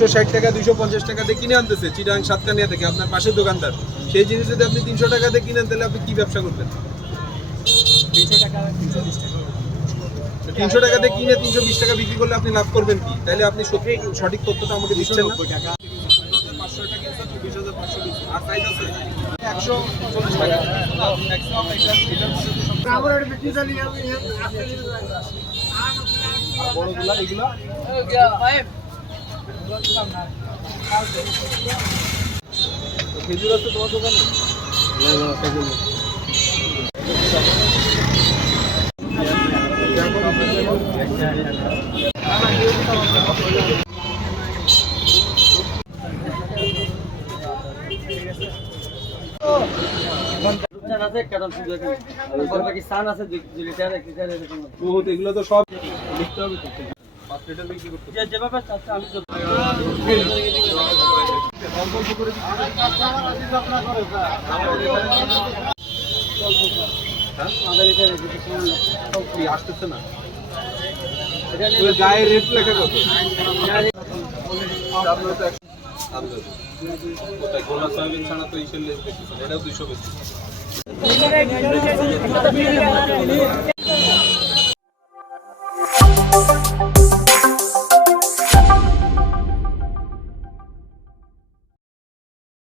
160 টাকা 250 টাকা দিয়ে কিনে আনতেছে চিটাং সাতকানিয়া থেকে আপনার পাশের দোকানদার, সেই জিনিস যদি আপনি 300 টাকা দিয়ে কিনেন তাহলে আপনি কি ব্যবসা করবেন? 300 টাকা 320 টাকা 300 টাকা দিয়ে কিনে 320 টাকা বিক্রি করলে আপনি লাভ করবেন কি? তাহলে আপনি সঠিক তথ্যটা আমাকে দিচ্ছেন না। 500 টাকা 20520 আর সাইজ আছে 140 টাকা। আমার এটা বিক্রি জানি আমি আর বড়গুলা এগুলা খেজুর আছে তোমার দোকানে? না না খেজুর না। এগুলো তো সব লিখতে হবে। 5 লিটার বিক্রি করতে যেভাবে চাচ্ছে আমি তো আসতেছে না। গায়ে রেট লেখা কত? গোলা সয়াবিন ছাড়া তো ইসের লেস দেখতেছেন, এটাও 200 বেশি।